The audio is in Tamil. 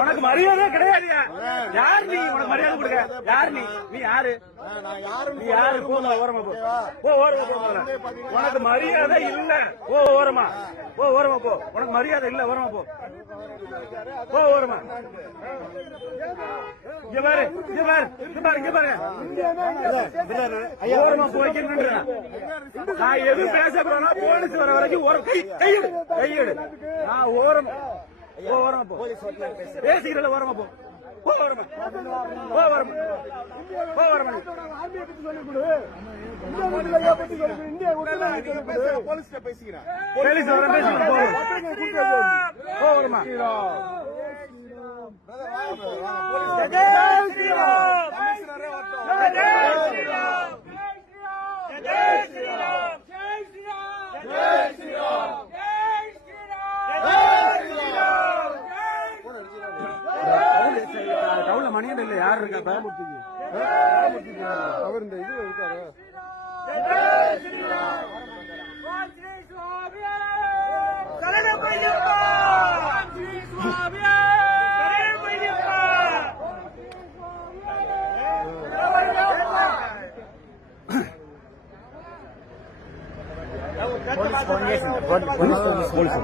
உனக்கு மரியாதை கிடையாது. யார் நீ? உனக்கு மரியாதை கொடுக்க யார் நீ? நீ யாரு? நீ யாரு? போங்க ஓரமா போ. ஓரமா போ. உனக்கு மரியாதை இல்ல. ஓரமா போ. ஓரமா போ. உனக்கு மரியாதை இல்ல. ஓரமா போ. ஓரமா இங்க பாரு. இங்க பாரு. இங்க பாரு. இங்க பாரு. ஓரமா போய்க்கின்ற நான் எது பேச போறேன்னா போலீஸ் வர வரைக்கும் கையெடு கையெடு. நான் ஓரமா ஓரமா போ. பேசிக்கிறல ஓரமா போ. ஓரமா ஓரமா ஓரமா போலீஸ் பேசிக்கிறேன். போலீஸ் வர பேசிக்கிறேன். ஓரமா ஜெய் ஸ்ரீராம். ஜெய் ஸ்ரீராம். ஜெய் ஸ்ரீராம். ஜெய் ஸ்ரீராம். ஜெய் ஸ்ரீராம். ஜெய் ஸ்ரீராம். கவுல மணியன் இல்ல யாரு இருக்கா? அவர் இந்த இது இருக்காரு. ஜெய் ஸ்ரீராம். ஸ்ரீ சுவாமி சரணமையப்பா. ஸ்ரீ சுவாமி சரணமையப்பா. போலீஸ்